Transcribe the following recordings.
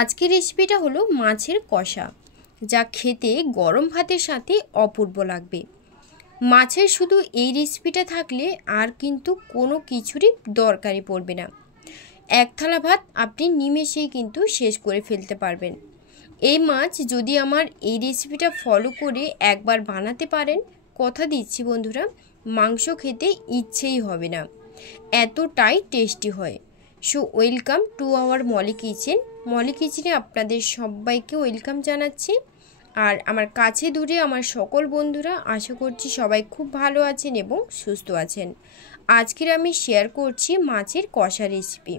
আজকের রেসিপিটা হলো মাছের কষা, যা খেতে গরম ভাতের সাথে অপূর্ব লাগবে। মাছের শুধু এই রেসিপিটা থাকলে আর কিন্তু কোনো কিছুরই দরকারই পড়বে না। এক থালা ভাত আপনি নিমেষেই কিন্তু শেষ করে ফেলতে পারবেন। এই মাছ যদি আমার এই রেসিপিটা ফলো করে একবার বানাতে পারেন, কথা দিচ্ছি বন্ধুরা, মাংস খেতে ইচ্ছেই হবে না, এতটাই টেস্টি হয়। So welcome to our Molly kitchen. Molly কিচেনে আপনাদের সবাইকে ওয়েলকাম জানাচ্ছি। আর আমার কাছে দূরে আমার সকল বন্ধুরা, আশা করছি সবাই খুব ভালো আছেন এবং সুস্থ আছেন। আজকের আমি শেয়ার করছি মাছের কষা রেসিপি।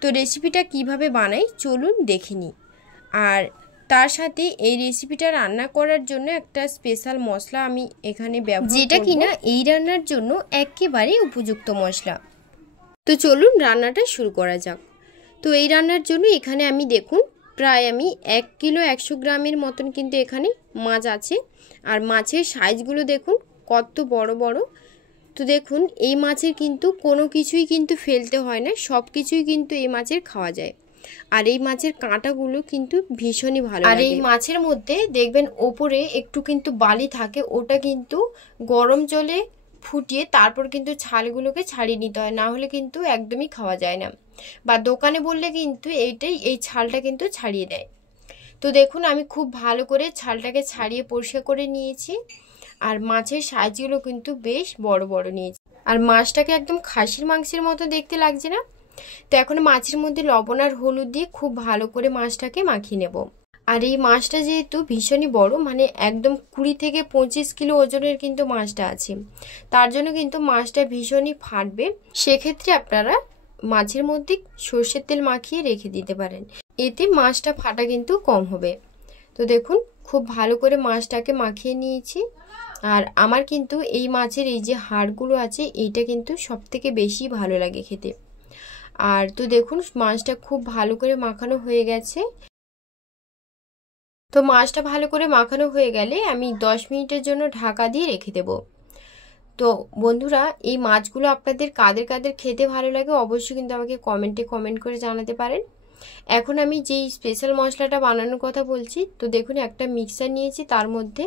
তো রেসিপিটা কিভাবে বানাই চলুন দেখে নিই। আর তার সাথে এই রেসিপিটা রান্না করার জন্য একটা স্পেশাল মশলা আমি এখানে ব্যবহার করব, যেটা কিনা এই রান্নার জন্য একেবারেই উপযুক্ত মশলা। তো চলুন রান্নাটা শুরু করা যাক। তো এই রান্নার জন্য এখানে আমি দেখুন প্রায় আমি 1 কিলো 100 গ্রামের মতন কিন্তু এখানে মাছ আছে। আর মাছের সাইজগুলো দেখুন কত বড় বড়। তো দেখুন এই মাছের কিন্তু কোনো কিছুই কিন্তু ফেলতে হয় না, সব কিছুই কিন্তু এই মাছের খাওয়া যায়। আর এই মাছের কাঁটাগুলো কিন্তু ভীষণই ভালো। আর এই মাছের মধ্যে দেখবেন ওপরে একটু কিন্তু বালি থাকে, ওটা কিন্তু গরম জলে ফুটিয়ে তারপর কিন্তু ছালগুলোকে ছাড়িয়ে নিতে হয়, না হলে কিন্তু একদমই খাওয়া যায় না। বা দোকানে বললে কিন্তু এই ছালটা কিন্তু ছাড়িয়ে দেয়। তো দেখুন আমি খুব ভালো করে ছালটাকে ছাড়িয়ে পরিষ্কার করে নিয়েছি। আর মাছের সাইজগুলো কিন্তু বেশ বড় বড় নিয়েছি। আর মাছটাকে একদম খাসির মাংসের মতো দেখতে লাগছে না? তো এখন মাছের মধ্যে লবণ আর হলুদ দিয়ে খুব ভালো করে মাছটাকে মাখিয়ে নেব। আর এই মাছটা যেহেতু ভীষণই বড়, মানে একদম 20 থেকে 25 কিলো ওজনের কিন্তু মাছটা আছে, তার জন্য কিন্তু মাছটা ভীষণই ফাটবে। সেক্ষেত্রে আপনারা মাছের মধ্যে সর্ষের তেল মাখিয়ে রেখে দিতে পারেন, এতে মাছটা ফাটা কিন্তু কম হবে। তো দেখুন খুব ভালো করে মাছটাকে মাখিয়ে নিয়েছি। আর আমার কিন্তু এই মাছের এই যে হাড়গুলো আছে, এইটা কিন্তু সবথেকে বেশি ভালো লাগে খেতে। আর তো দেখুন মাছটা খুব ভালো করে মাখানো হয়ে গেছে। তো মাছটা ভালো করে মাখানো হয়ে গেলে আমি 10 মিনিটের জন্য ঢাকা দিয়ে রেখে দেব। তো বন্ধুরা এই মাছগুলো আপনাদের কাদের কাদের খেতে ভালো লাগে অবশ্যই কিন্তু আমাকে কমেন্ট করে জানাতে পারেন। এখন আমি যেই স্পেশাল মশলাটা বানানোর কথা বলছি, তো দেখুন একটা মিক্সার নিয়েছি, তার মধ্যে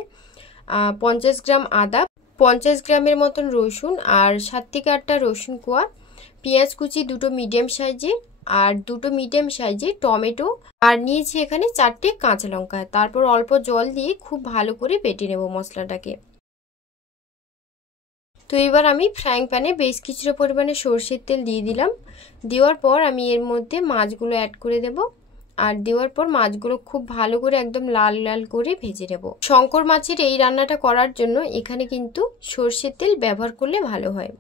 50 গ্রাম আদা, 50 গ্রামের মতন রসুন, আর 7 থেকে 8টা রসুন কোয়া, পেঁয়াজ কুচি 2টো মিডিয়াম সাইজে, আর 2টো মিডিয়াম সাইজে টমেটো, আর নিয়েছি এখানে 4টে কাঁচা লঙ্কা। তারপর অল্প জল দিয়ে খুব ভালো করে বেটে নেব মশলাটাকে। তো এবার আমি ফ্রাইং প্যানে বেশ কিছুটা পরিমাণে সরষের তেল দিয়ে দিলাম। দেওয়ার পর আমি এর মধ্যে মাছগুলো অ্যাড করে দেব। আর দেওয়ার পর মাছগুলো খুব ভালো করে একদম লাল লাল করে ভেজে নেব। শঙ্কর মাছের এই রান্নাটা করার জন্য এখানে কিন্তু সরষের তেল ব্যবহার করলে ভালো হয়,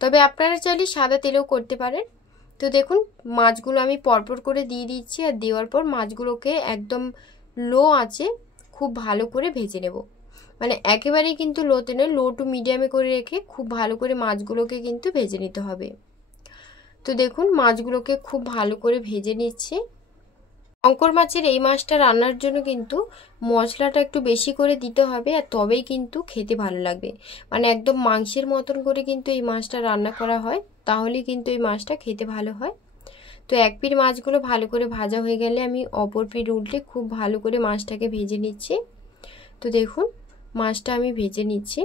তবে আপনারা চাইলে সাদা তেলেও করতে পারেন। তো দেখুন মাছগুলো আমি পরপর করে দিয়ে দিচ্ছি। আর দেওয়ার পর মাছগুলোকে একদম লো আঁচে খুব ভালো করে ভেজে নেব, মানে একেবারেই কিন্তু লোতে নয়, লো টু মিডিয়ামে করে রেখে খুব ভালো করে মাছগুলোকে কিন্তু ভেজে নিতে হবে। তো দেখুন মাছগুলোকে খুব ভালো করে ভেজে নিচ্ছি। শঙ্কর মাছের এই মাছটা রান্নার জন্য কিন্তু মশলাটা একটু বেশি করে দিতে হবে, আর তবেই কিন্তু খেতে ভালো লাগবে। মানে একদম মাংসের মতন করে কিন্তু এই মাছটা রান্না করা হয়, তাহলেই কিন্তু এই মাছটা খেতে ভালো হয়। তো এক পিঠ মাছগুলো ভালো করে ভাজা হয়ে গেলে আমি অপর পিঠ উল্টে খুব ভালো করে মাছটাকে ভেজে নিচ্ছি। তো দেখুন মাছটা আমি ভেজে নিচ্ছি।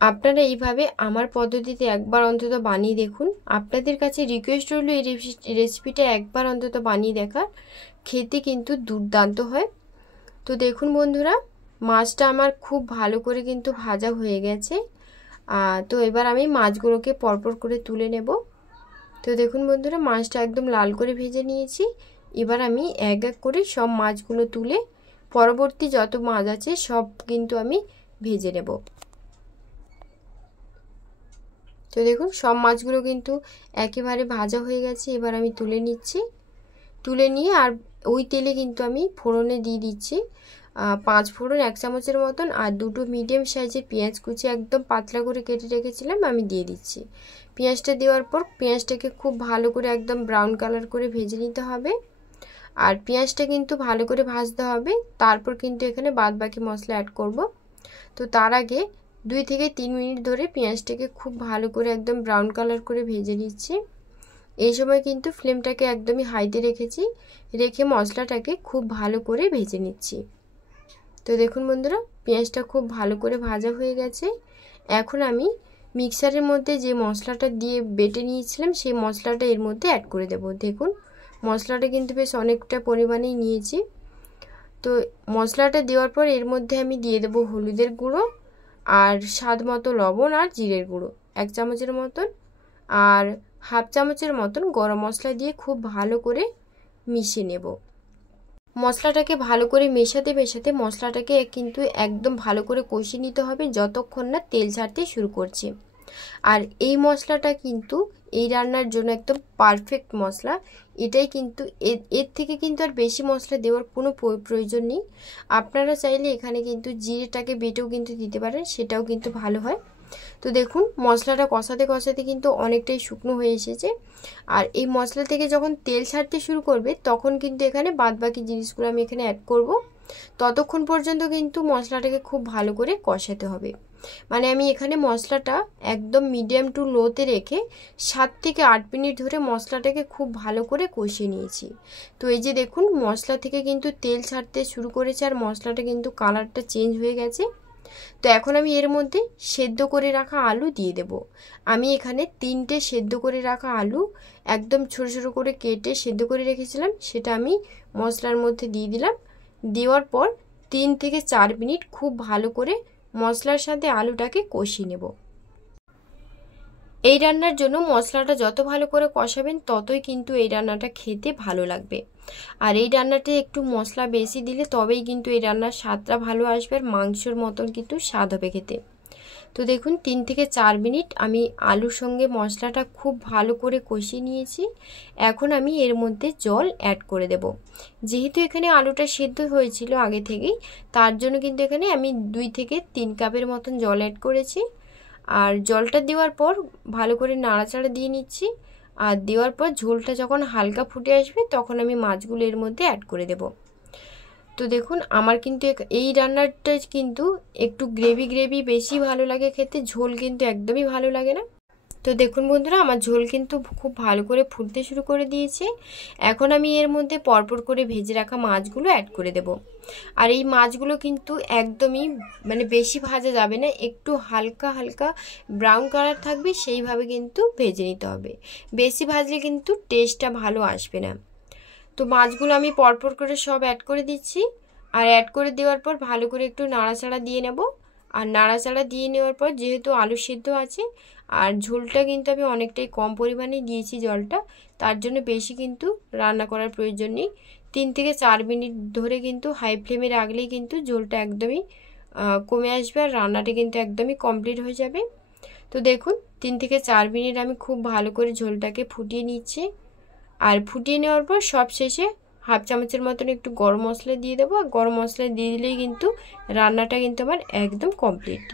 আপনারা এইভাবে আমার পদ্ধতিতে একবার অন্তত বানিয়ে দেখুন। আপনাদের কাছে রিকোয়েস্ট রইল এই রেসিপিটা একবার অন্তত বানিয়ে দেখার, খেতে কিন্তু দুর্দান্ত হয়। তো দেখুন বন্ধুরা মাছটা আমার খুব ভালো করে কিন্তু ভাজা হয়ে গেছে। তো এবার আমি মাছগুলোকে পরপর করে তুলে নেব। তো দেখুন বন্ধুরা মাছটা একদম লাল করে ভেজে নিয়েছি। এবার আমি এক এক করে সব মাছগুলো তুলে পরবর্তী যত মাছ আছে সব কিন্তু আমি ভেজে নেব। তো দেখুন সব মাছগুলো কিন্তু একেবারে ভাজা হয়ে গেছে। এবার আমি তুলে নিচ্ছি। তুলে নিয়ে আর ওই তেলে কিন্তু আমি ফোড়নে দিয়ে দিচ্ছি 5 ফোড়ন 1 চামচের মতন, আর 2টো মিডিয়াম সাইজের পেঁয়াজ কুচি একদম পাতলা করে কেটে রেখেছিলাম আমি দিয়ে দিচ্ছি। পেঁয়াজটা দেওয়ার পর পেঁয়াজটাকে খুব ভালো করে একদম ব্রাউন কালার করে ভেজে নিতে হবে। আর পেঁয়াজটা কিন্তু ভালো করে ভাজতে হবে, তারপর কিন্তু এখানে বাদবাকি মশলা অ্যাড করব। তো তার আগে 2 থেকে 3 মিনিট ধরে পেঁয়াজটাকে খুব ভালো করে একদম ব্রাউন কালার করে ভেজে নিচ্ছি। এই সময় কিন্তু ফ্লেমটাকে একদমই হাইতে রেখেছি, রেখে মশলাটাকে খুব ভালো করে ভেজে নিচ্ছি। তো দেখুন বন্ধুরা, পেঁয়াজটা খুব ভালো করে ভাজা হয়ে গেছে। এখন আমি মিক্সারের মধ্যে যে মশলাটা দিয়ে বেটে নিয়েছিলাম সেই মশলাটা এর মধ্যে অ্যাড করে দেব। দেখুন মশলাটা কিন্তু বেশ অনেকটা পরিমাণেই নিয়েছি। তো মশলাটা দেওয়ার পর এর মধ্যে আমি দিয়ে দেব হলুদের গুঁড়ো আর স্বাদ মতো লবণ আর জিরের গুঁড়ো 1 চামচের মতন, আর হাফ চামচের মতন গরম মশলা দিয়ে খুব ভালো করে মিশিয়ে নেব। মশলাটাকে ভালো করে মেশাতে মেশাতে মশলাটাকে কিন্তু একদম ভালো করে কষিয়ে নিতে হবে যতক্ষণ না তেল ছাড়তে শুরু করছে। আর এই মশলাটা কিন্তু এই রান্নার জন্য একদম পারফেক্ট মশলা। এটাই কিন্তু এর থেকে কিন্তু আর বেশি মশলা দেওয়ার কোনো প্রয়োজন নেই। আপনারা চাইলে এখানে কিন্তু জিরেটাকে বেটেও কিন্তু দিতে পারেন, সেটাও কিন্তু ভালো হয়। তো দেখুন মশলাটা কষাতে কষাতে কিন্তু অনেকটাই শুকনো হয়ে এসেছে। আর এই মশলা থেকে যখন তেল ছাড়তে শুরু করবে তখন কিন্তু এখানে বাদবাকি জিনিসগুলো আমি এখানে অ্যাড করব। ততক্ষণ পর্যন্ত কিন্তু মশলাটাকে খুব ভালো করে কষাতে হবে। মানে আমি এখানে মশলাটা একদম মিডিয়াম টু লোতে রেখে 7 থেকে 8 মিনিট ধরে মশলাটাকে খুব ভালো করে কষিয়ে নিয়েছি। তো এই যে দেখুন মশলা থেকে কিন্তু তেল ছাড়তে শুরু করেছে আর মশলাটা কিন্তু কালারটা চেঞ্জ হয়ে গেছে। তো এখন আমি এর মধ্যে সেদ্ধ করে রাখা আলু দিয়ে দেব। আমি এখানে 3টে সেদ্ধ করে রাখা আলু একদম ছোট ছোট করে কেটে সেদ্ধ করে রেখেছিলাম, সেটা আমি মশলার মধ্যে দিয়ে দিলাম। দেওয়ার পর 3 থেকে 4 মিনিট খুব ভালো করে মশলার সাথে আলুটাকে কষিয়ে নেব। এই রান্নার জন্য মশলাটা যত ভালো করে কষাবেন ততই কিন্তু এই রান্নাটা খেতে ভালো লাগবে। আর এই রান্নাতে একটু মশলা বেশি দিলে তবেই কিন্তু এই রান্নার স্বাদটা ভালো আসবে আর মাংসর মতন কিন্তু স্বাদ হবে খেতে। তো দেখুন 3 থেকে 4 মিনিট আমি আলুর সঙ্গে মশলাটা খুব ভালো করে কষিয়ে নিয়েছি। এখন আমি এর মধ্যে জল অ্যাড করে দেব। যেহেতু এখানে আলুটা সেদ্ধ হয়েছিল আগে থেকেই, তার জন্য কিন্তু এখানে আমি 2 থেকে 3 কাপের মতন জল অ্যাড করেছি। আর জলটা দেওয়ার পর ভালো করে নাড়াচাড়া দিয়ে নিচ্ছি। আর দেওয়ার পর ঝোলটা যখন হালকা ফুটে আসবে তখন আমি মাছগুলো এর মধ্যে অ্যাড করে দেব। তো দেখুন আমার কিন্তু এই রান্নাটা কিন্তু একটু গ্রেভি গ্রেভি বেশি ভালো লাগে খেতে, ঝোল কিন্তু একদমই ভালো লাগে না। তো দেখুন বন্ধুরা আমার ঝোল কিন্তু খুব ভালো করে ফুটতে শুরু করে দিয়েছে। এখন আমি এর মধ্যে পরপর করে ভেজে রাখা মাছগুলো অ্যাড করে দেব। আর এই মাছগুলো কিন্তু একদমই মানে বেশি ভাজা যাবে না, একটু হালকা হালকা ব্রাউন কালার থাকবে সেইভাবে কিন্তু ভেজে নিতে হবে। বেশি ভাজলে কিন্তু টেস্টটা ভালো আসবে না। তো মাছগুলো আমি পরপর করে সব অ্যাড করে দিচ্ছি। আর অ্যাড করে দেওয়ার পর ভালো করে একটু নাড়াচাড়া দিয়ে নেব। আর নাড়াচাড়া দিয়ে নেওয়ার পর যেহেতু আলু সিদ্ধ আছে আর ঝোলটা কিন্তু আমি অনেকটাই কম পরিমাণে দিয়েছি জলটা, তার জন্য বেশি কিন্তু রান্না করার প্রয়োজন নেই। 3 থেকে 4 মিনিট ধরে কিন্তু হাই ফ্লেমে রাখলেই কিন্তু ঝোলটা একদমই কমে আসবে আর রান্নাটা কিন্তু একদমই কমপ্লিট হয়ে যাবে। তো দেখুন 3 থেকে 4 মিনিট আমি খুব ভালো করে ঝোলটাকে ফুটিয়ে নিচ্ছি। আর ফুটিয়ে নেওয়ার পর সব শেষে হাফ চামচের মতন একটু গরম মশলা দিয়ে দেবো। আর গরম মশলা দিয়ে দিলেই কিন্তু রান্নাটা কিন্তু আমার একদম কমপ্লিট।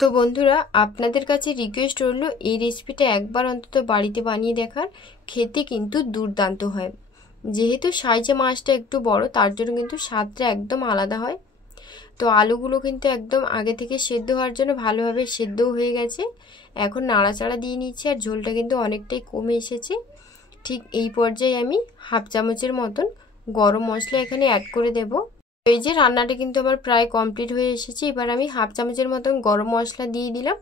তো বন্ধুরা আপনাদের কাছে রিকোয়েস্ট রইল এই রেসিপিটা একবার অন্তত বাড়িতে বানিয়ে দেখার, খেতে কিন্তু দুর্দান্ত হয়। যেহেতু সাইজে মাছটা একটু বড় তার জন্য কিন্তু স্বাদটা একদম আলাদা হয়। তো আলুগুলো কিন্তু একদম আগে থেকে সেদ্ধ হওয়ার জন্য ভালোভাবে সেদ্ধও হয়ে গেছে। এখন নাড়াচাড়া দিয়ে নিচ্ছি আর ঝোলটা কিন্তু অনেকটাই কমে এসেছে। ঠিক এই পর্যায়ে আমি হাফ চামচের মতন গরম মশলা এখানে অ্যাড করে দেব। এই যে রান্নাটা কিন্তু আমার প্রায় কমপ্লিট হয়ে এসেছে। এবার আমি হাফ চামচের মতন গরম মশলা দিয়ে দিলাম।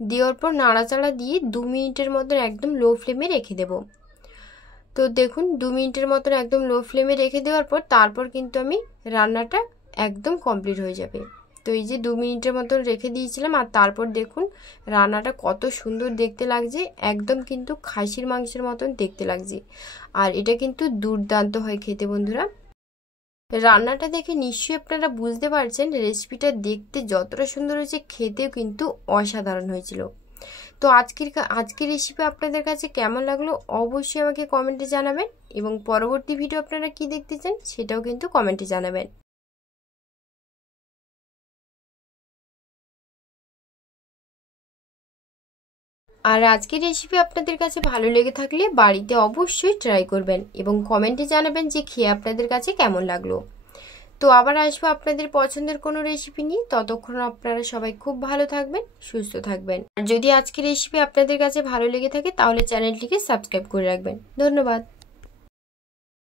দেওয়ার পর নাড়াচাড়া দিয়ে 2 মিনিটের মতন একদম লো ফ্লেমে রেখে দেব। তো দেখুন 2 মিনিটের মতন একদম লো ফ্লেমে রেখে দেওয়ার পর তারপর কিন্তু আমি রান্নাটা একদম কমপ্লিট হয়ে যাবে। তো এই যে 2 মিনিটের মতন রেখে দিয়েছিলাম আর তারপর দেখুন রান্নাটা কত সুন্দর দেখতে লাগছে, একদম কিন্তু খাসির মাংসের মতন দেখতে লাগছে। আর এটা কিন্তু দুর্দান্ত হয় খেতে বন্ধুরা। রান্নাটা দেখে নিশ্চয়ই আপনারা বুঝতে পারছেন রেসিপিটা দেখতে যতটা সুন্দর হয়েছে খেতেও কিন্তু অসাধারণ হয়েছিল। তো আজকের রেসিপি আপনাদের কাছে কেমন লাগলো অবশ্যই আমাকে কমেন্টে জানাবেন এবং পরবর্তী ভিডিও আপনারা কি দেখতে চান সেটাও কিন্তু কমেন্টে জানাবেন। আর আজকের রেসিপি আপনাদের কাছে ভালো লেগে থাকলে বাড়িতে অবশ্যই ট্রাই করবেন এবং কমেন্টে জানাবেন যে খেয়ে আপনাদের কাছে কেমন লাগলো। তো আবার আসবো আপনাদের পছন্দের কোনো রেসিপি নিয়ে। ততক্ষণ আপনারা সবাই খুব ভালো থাকবেন, সুস্থ থাকবেন। আর যদি আজকের রেসিপি আপনাদের কাছে ভালো লেগে থাকে তাহলে চ্যানেলটিকে সাবস্ক্রাইব করে রাখবেন। ধন্যবাদ।